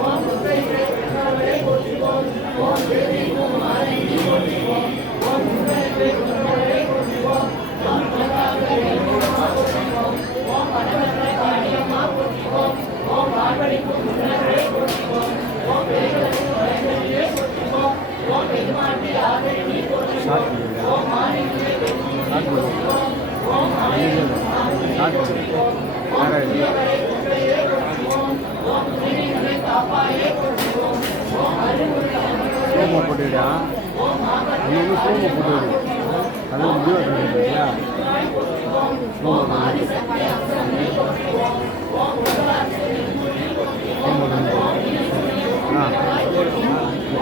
ஓம் slo-mo போட்டுவிடா இன்னொன்று slo-mo போட்டுவிடு அது முடிவு இல்லையா ஸ்லோமோ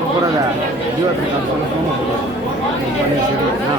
போகிறத ஜீவத்திற்கு அது சொல்ல ஸ்லோமோ போட்டு பண்ணி சரிங்களா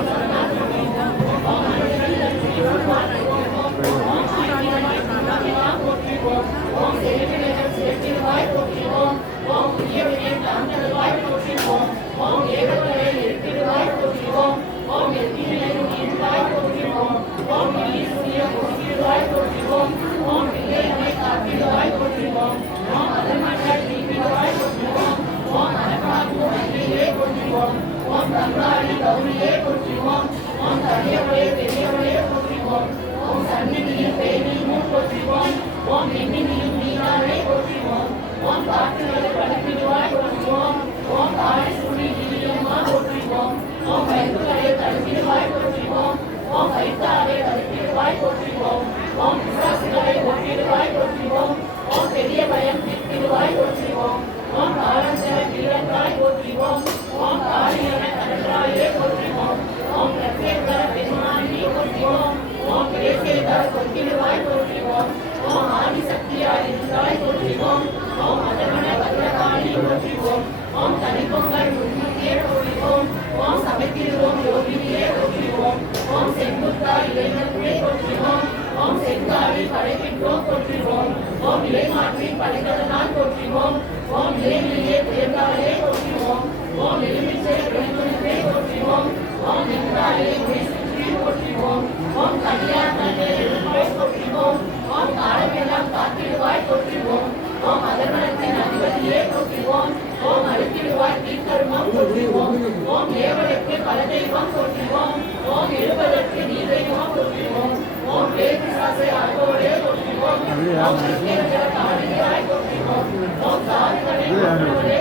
பெரிய பயம் திருவாய் போற்றுவோம் ஓம் காலஞ்சர கீழந்தாய் போற்றுவோம் ஓம் காளியன கடற்றாயே போற்றுவோம் ஓம் பிரத்யேகர பெருமானி போற்றுவோம் ஓம் பேசேதர கொத்திடுவாய் போற்றுவோம் ஓம் ஆதிசக்தியாய் இருந்தாய் போற்றுவோம் ஓம் அதமன பத்ரகாளி போற்றுவோம் ஓம் தனிப்பொங்கல் முன்முத்தியே போற்றுவோம் ஓம் சமைத்திடுவோம் யோகினியே போற்றுவோம் ஓம் செங்குத்தா இளைஞர்களே போற்றுவோம் ஓம் செங்காளி படைப்பின்றோம் போற்றுவோம் ஓம் இலைமாற்றி படைத்ததனால் போற்றுவோம் ஓம் இலைநிலையே தேர்ந்தாலே போற்றுவோம் ஓம் எலுமிச்சை விளைமுறை போற்றுவோம் ஓம் நின்றாலே முடிசுற்றி போற்றுவோம் ஓம் கனியார் நல்ல எழுப்பாய் போற்றுவோம் ஓம் காலமெல்லாம் காத்திடுவாய் போற்றுவோம் ஓம் அதர்மனத்தின் அதிபதியே போற்றுவோம் ஓம் அழுத்திடுவாய் தீர்க்கருமம் போற்றுவோம் ஓம் ஏவலுக்கு பல தெய்வம் போற்றுவோம் ஓம் எழுபதற்கு நீ தெய்வம் போற்றுவோம் ஓம் பேரிசாசை அன்போடே போற்றுவோம் ஓம் பிரத்யேகர காளியாய் போற்றுவோம் ஓம் சாதிகளை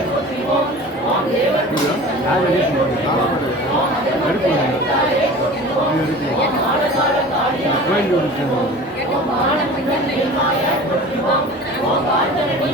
போற்றுவோம் ஓம் தேவர்களின் தந்தையே போற்றுவோம் ஓம் அதர்மத்தை அழித்தாரே போற்றுவோம் ஓம் ஆழகால காளியாய் போற்றுவோம் ஓம் ஆனந்தன் நெல்மாயாய் போற்றுவோம் ஓம் வாழ்த்தனடி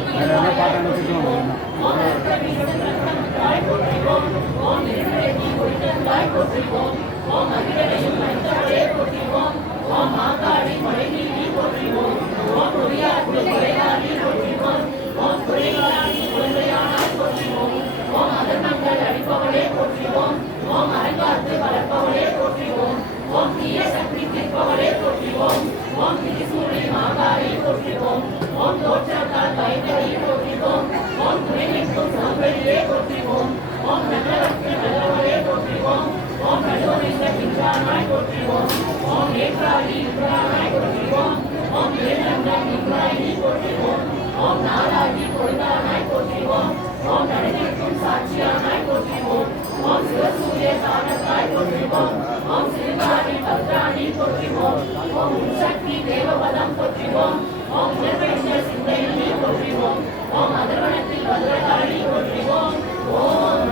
ஓம் ரத்த வீசன் ரத்தமுத்தாய் போற்றுவோம் ஓம் இருளை ஒளித்தந்தாய் போற்றுவோம் ஓம் அகிலனையும் மனிதர்களே போற்றுவோம் ஓம் மாகாளி மழைநீரி போற்றுவோம் ஓம் கொடியாற்று கொலையாளி போற்றுவோம் ஓம் கொலையாளி குழந்தையானாய் போற்றுவோம் ஓம் அதர்மங்கள் அடிப்பவளே போற்றுவோம் ஓம் அரங்காத்து வளர்ப்பவளே போற்றுவோம் ஓம் தீய சக்தி தீர்ப்பவளே போற்றுவோம் ஓம் திரிசூலி மாகாளி போற்றுவோம் ஓம் தோற்றத்தால் பயந்தவளே போற்றுவோம் ஓம் துணை நிற்கும் சோம்பலியே போற்றுவோம் ஓம் நல்லவர்க்கு நல்லவளே போற்றுவோம் ஓம் நடுவனிந்த பின்றானாய் போற்றுவோம் ஓம் ஏற்றாளி இன்றானாய் போற்றுவோம் ஓம் ஏழந்தம் இன்றாயி போற்றுவோம் ஓம் நாளாகி பொருளானாய் போற்றுவோம் ஓம் நடனிற்கும் சாட்சியானாய் போற்றுவோம் ஓம் சிவசூரிய தானத்தாய் போற்றுவோம் ஓம் சிறுகாணி பத்ராணி போற்றுவோம் ஓம் உற்சக்தி தேவபதம் போற்றுவோம் ஓம் உணர்வென்ற சிந்தையிலே போற்றுவோம் ஓம் அதர்வனத்தில் பத்ரகாளி போற்றுவோம் ஓம்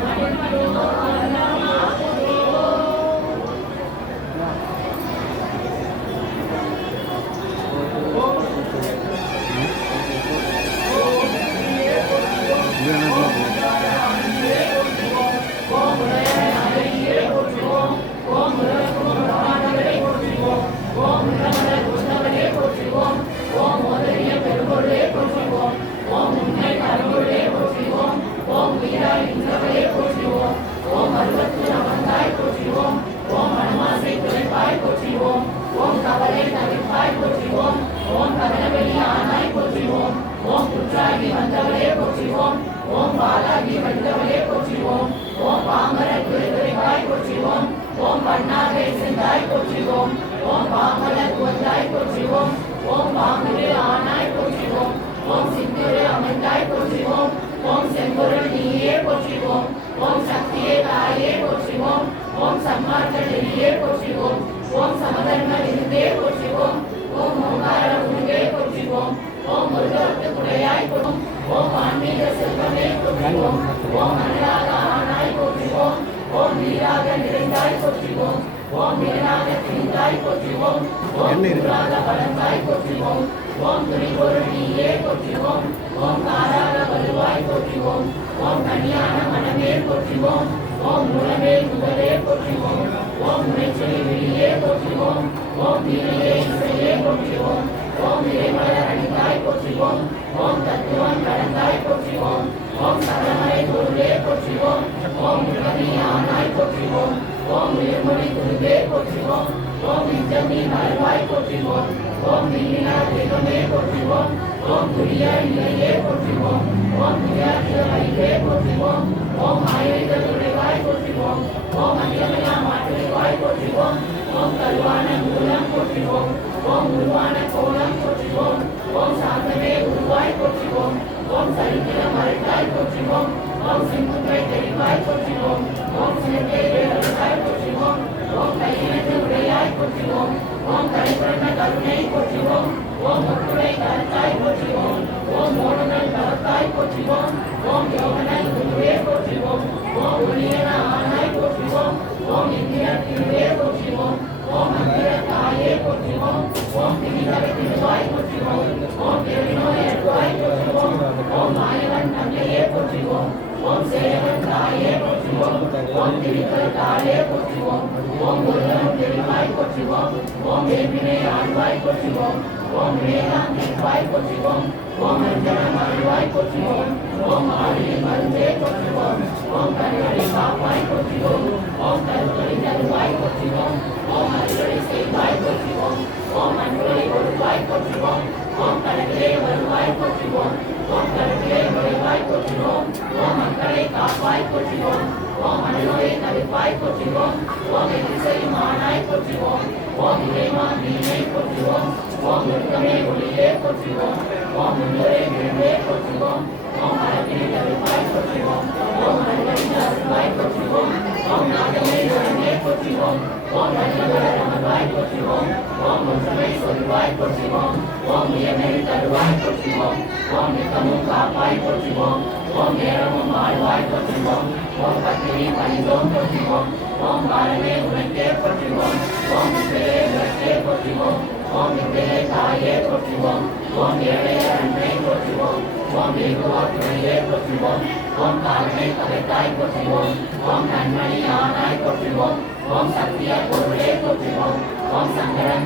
ஓம் பாலாகி வந்தவளே போற்றுவோம் ஓம் பாமர குருதுரைவாய் போற்றுவோம் ஓம் பண்ணாகை செந்தாய் போற்றுவோம் ஓம் பாமர குவந்தாய் போற்றுவோம் ஓம் பாங்குரு ஆனாய் போற்றுவோம் ஓம் சிந்துரு அமர்ந்தாய் போற்றுவோம் ஓம் செம்பொருள் நீயே போற்றுவோம் ஓம் சக்தியே தாயே போற்றுவோம் ஓம் சன்மார்க்க நெறியே போற்றுவோம் ஓம் சமதர்ம விருந்தே போற்றுவோம் ஓம் ஓங்கார உருவே போற்றுவோம் ஓம் முருகத்து குடையாய் போற்றுவோம் ஓம் ஆன்மீக செல்வமே போற்றுவோம் ஓம் அனலாக ஆனாய் போற்றுவோம் ஓம் நீராக நிறைந்தாய் போற்றுவோம் ஓம் நிலனாக திரிந்தாய் போற்றுவோம் ஓம் நீராக வளர்ந்தாய் போற்றுவோம் ஓம் துணிபொருள் நீயே போற்றுவோம் ஓம் காராக வலுவாய் போற்றுவோம் ஓம் கனியான மனமே போற்றிவோம் ஓம் மூலமே முதலே போற்றிவோம் ஓம் முனைச்சொலி வெளியே போற்றிவோம் ஓம் வீணையே இசையே போற்றிவோம் ஓம் இறைமலர் அணிந்தாய் போற்றிவோம் ஓம் தத்துவம் கடந்தாய் போற்றிவோம் ஓம் சரணமலை பொருளே போற்றிவோம் ஓம் முகமியானாய் போற்றிவோம் ஓம் உயர்மொழி குருவே போற்றிவோம் ஓம் நிஜமி மலர்வாய் போற்றிவோம் ஓம் நீலினா தெய்வமே போற்றிவோம் ஓம் துரிய நிலையே போற்றிவோம் ஓம் துரியாதிகே போற்றிவோம் ஓம் ஆயுத உடைவாய் போற்றிவோம் ஓம் அஞ்சமயா மாற்றுவாய் போற்றிவோம் ஓம் கருவான மூலம் போற்றிவோம் ஓம் உருவான கோலம் போற்றிவோம் ஓம் சாந்தமே உருவாய் போற்றிவோம் ஓம் சரித்திர மறைத்தாய் போற்றிவோம் ஓம் செங்குன்றை தெளிவாய் போற்றிவோம் ஓம் சிறப்பை வேறுவாய் போற்றிவோம் ஓம் கையினத்து உடையாய் போற்றிவோம் ஓம் கடைபிறந்த கருணை போற்றிவோம் ஓம் ஒற்றுடை கருத்தாய் போற்றிவோம் ஓம் ஓடுநல் கருத்தாய் போற்றிவோம் ஓம் யோகனல் குருவே போற்றிவோம் ஓம் ஒளியன ஆனாய் போற்றிவோம் ஓம் இந்திர திருவே போற்றிவோம் ஓம் அந்திர தாயே போற்றிவோம் ஓம் திணிகரை திருவாய் போற்றிவோம் ஓம் பெருநோய் அருவாய் போற்றிவோம் ஓம் மாயவன் தந்தையே போற்றிவோம் ஓம் சேவன் தாயே போற்றிவோம் ஓம் திரிகல் தாயே போற்றிவோம் ஓம் ஒருவன் தெளிவாய் போற்றிவோம் ஓம் வேம்பினை ஆழ்வாய் போற்றிவோம் ஓம் வேதாம் திருவாய் போற்றிவோம் ஓம் அஞ்சனம் அருள்வாய் போற்றிவோம் ஓம் ஆழியின் மருந்தே போற்றிவோம் ஓம் கருவறை காப்பாய் போற்றிவோம் ஓம் கருவறை தருவாய் போற்றிவோம் ஓம் அருளை செய்வாய் போற்றிவோம் ஓம் அன்புரை ஒருவாய் போற்றிவோம் ஓம் கடற்கரை வருவாய் போற்றிவோம் ஓம் கடற்கரை நுழைவாய் போற்றிவோம் ஓம் மக்களை காப்பாய் போற்றிவோம் ஓம் அனுநோயை தவிப்பாய் போற்றிவோம் ஓம் எதிர்சையும் ஆனாய் போற்றிவோம் ஓம் இறைமா நீனை போற்றிவோம் ஓம் ஒழுக்கமே ஒளியே போற்றிவோம் ஓம் முன்னுரை விரும்பே போற்றிவோம் ஓம் மரத்தினை தவிப்பாய் போற்றிவோம் ஓம் அருளின் அருள்வாய் போற்றிவோம் ஓம் நாதமே நலமே போற்றிவோம் ஓம் நல்லவர் அமர்வாய் போற்றிவோம் ஓம் ஒற்றுமை சொல்வாய் போற்றிவோம் ஓம் உயர்நெறி தருவாய் போற்றிவோம் ஓம் நித்தமும் காப்பாய் போற்றிவோம் ஓம் நேரமும் வாழ்வாய் போற்றிவோம் ஓம் பத்தினி பணிந்தோம் போற்றிவோம் ஓம் பாலமே உனக்கே போற்றிவோம் ஓம் வித்தையே உனக்கே போற்றிவோம் ஓம் வித்தையே தாயே போற்றிவோம் ஓம் ஏழைய அன்னை போற்றிவோம் ஓம் ஏகுவா துணையே போற்றிவோம் ஓம் காலனை பகைத்தாய் போற்றிவோம் ஓம் நன்மணி ஆனாய் போற்றிவோம் ஓம் சத்திய பொருளே போற்றிவோம் ஓம் சங்கரன்